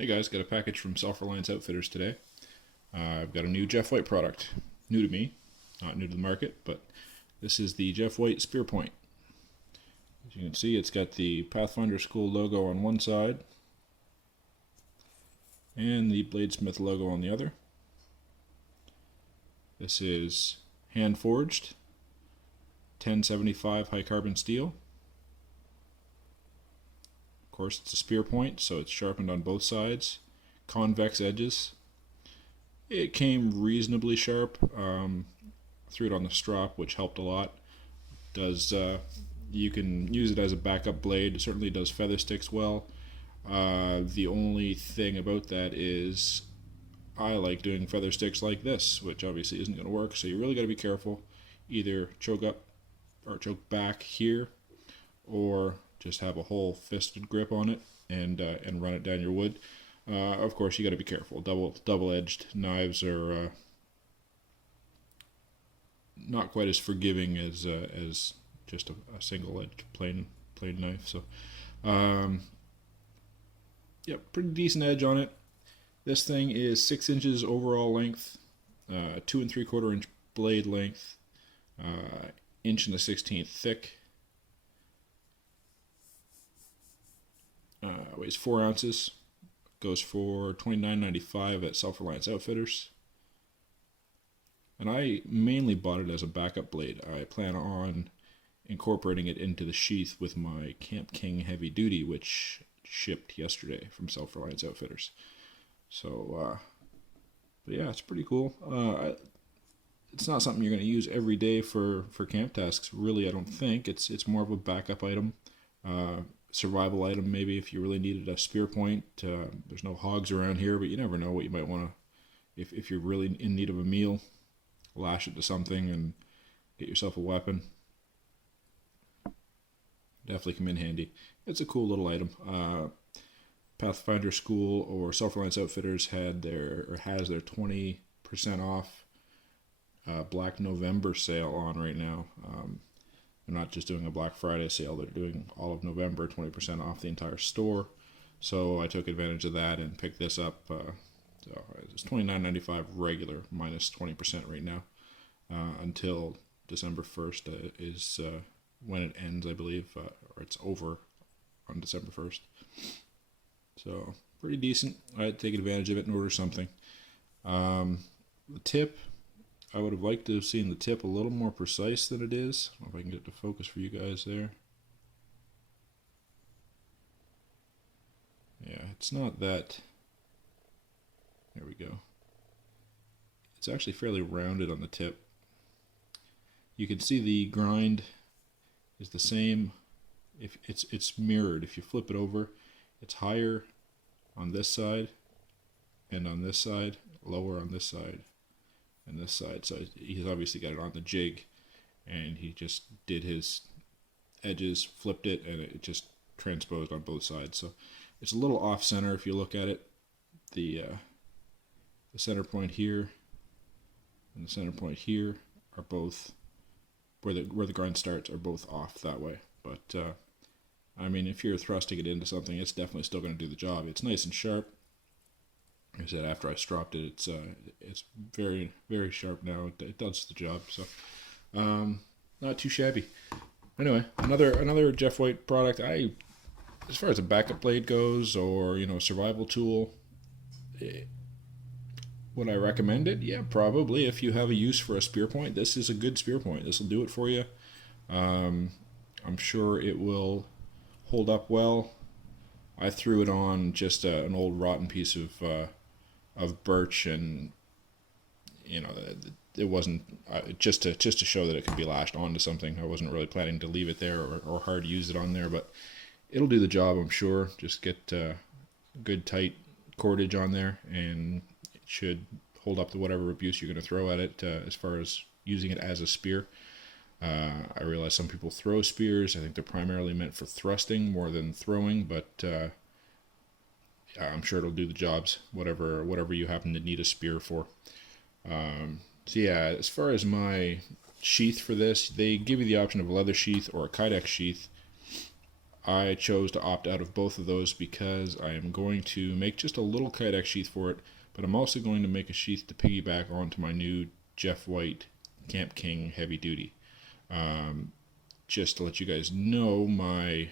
Hey guys, got a package from Self-Reliance Outfitters today. I've got a new Jeff White product. New to me, not new to the market, but this is the Jeff White Spearpoint. As you can see, it's got the Pathfinder School logo on one side and the Bladesmith logo on the other. This is hand forged, 1075 high carbon steel. Of course, it's a spear point, so it's sharpened on both sides. Convex edges. It came reasonably sharp. Threw it on the strop, which helped a lot. You can use it as a backup blade. It certainly does feather sticks well. The only thing about that is I like doing feather sticks like this, which obviously isn't going to work. So you really got to be careful. Either choke up or choke back here, or just have a whole fisted grip on it and run it down your wood. Of course, you got to be careful. Double-edged knives are not quite as forgiving as just a single-edged plain knife. So, yeah, pretty decent edge on it. This thing is 6 inches overall length, 2 3/4 inch blade length, inch and a 16th thick. Weighs 4 ounces. Goes for $29.95 at Self-Reliance Outfitters. And I mainly bought it as a backup blade. I plan on incorporating it into the sheath with my Camp King Heavy Duty, which shipped yesterday from Self-Reliance Outfitters. So, but yeah, it's pretty cool. It's not something you're going to use every day for camp tasks, really, I don't think. It's more of a backup item. Survival item, maybe, if you really needed a spear point. There's no hogs around here, but you never know what you might want to, if you're really in need of a meal, lash it to something and get yourself a weapon. Definitely come in handy. It's a cool little item. Pathfinder School or Self-Reliance Outfitters has their 20% off Black November sale on right now. They're not just doing a Black Friday sale, they're doing all of November, 20% off the entire store. So I took advantage of that and picked this up. So it's $29.95 regular, minus 20% right now, until December 1st is when it ends, I believe, or it's over on December 1st. So pretty decent. I'd take advantage of it and order something. The tip, I would have liked to have seen the tip a little more precise than it is. I don't know if I can get it to focus for you guys there. Yeah, it's not that. There we go. It's actually fairly rounded on the tip. You can see the grind is the same. If it's mirrored. If you flip it over, it's higher on this side and on this side, lower on this side and this side. So he's obviously got it on the jig, and he just did his edges, flipped it, and it just transposed on both sides. So it's a little off center if you look at it. The center point here and the center point here are both where the grind starts, are both off that way. But I mean, if you're thrusting it into something, it's definitely still going to do the job. It's nice and sharp. Like I said, after I stropped it, it's very, very sharp now. It does the job. So not too shabby. Anyway, another Jeff White product. As far as a backup blade goes, or survival tool, would I recommend it? Yeah, probably. If you have a use for a spear point, this is a good spear point. This will do it for you. I'm sure it will hold up well. I threw it on just an old rotten piece of birch, and it wasn't just to show that it could be lashed onto something. I wasn't really planning to leave it there or hard use it on there, but it'll do the job, I'm sure. Just get good tight cordage on there, and it should hold up to whatever abuse you're going to throw at it as far as using it as a spear. I realize some people throw spears. I think they're primarily meant for thrusting more than throwing, but I'm sure it'll do the jobs, whatever you happen to need a spear for. So yeah, as far as my sheath for this, they give you the option of a leather sheath or a kydex sheath. I chose to opt out of both of those because I am going to make just a little kydex sheath for it, but I'm also going to make a sheath to piggyback onto my new Jeff White Camp King Heavy Duty. Just to let you guys know, my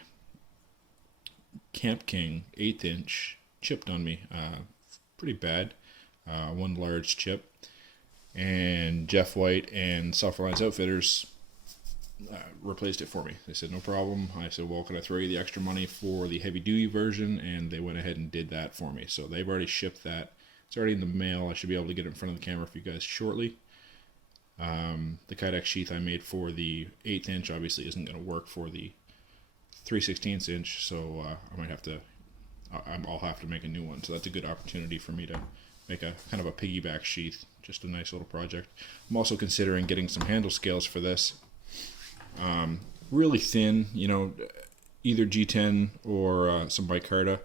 Camp King 1/8 inch chipped on me pretty bad, one large chip, and Jeff White and Self Reliance Outfitters replaced it for me. They said no problem. I said, well, can I throw you the extra money for the heavy duty version? And they went ahead and did that for me. So they've already shipped that. It's already in the mail. I should be able to get it in front of the camera for you guys shortly. The kydex sheath I made for the 1/8 inch obviously isn't going to work for the 3/16 inch, so I might have to, I'll have to make a new one. So that's a good opportunity for me to make a kind of a piggyback sheath, just a nice little project. I'm also considering getting some handle scales for this. Really thin, you know, either G10 or some bicarta,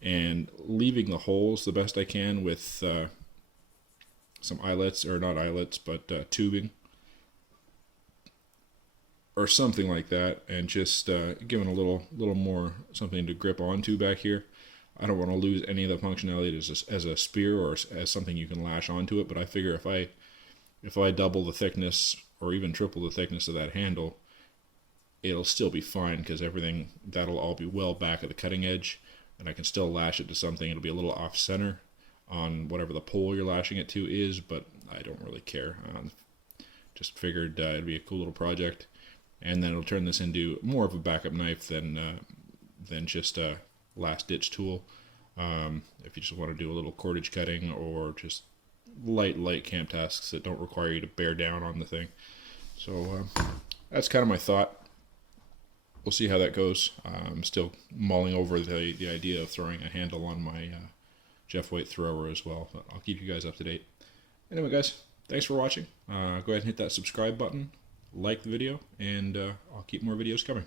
and leaving the holes the best I can with some eyelets, or not eyelets, but tubing or something like that, and just giving a little more something to grip onto back here. I don't want to lose any of the functionality as a spear or as something you can lash onto it, but I figure if I double the thickness or even triple the thickness of that handle, it'll still be fine, because that'll all be well back at the cutting edge, and I can still lash it to something. It'll be a little off center on whatever the pole you're lashing it to is, but I don't really care. Just figured it'd be a cool little project, and then it'll turn this into more of a backup knife than just a last ditch tool. If you just want to do a little cordage cutting or just light camp tasks that don't require you to bear down on the thing. So that's kind of my thought. We'll see how that goes. I'm still mulling over the idea of throwing a handle on my Jeff White thrower as well, but I'll keep you guys up to date. Anyway, guys, thanks for watching. Go ahead and hit that subscribe button, like the video, and I'll keep more videos coming.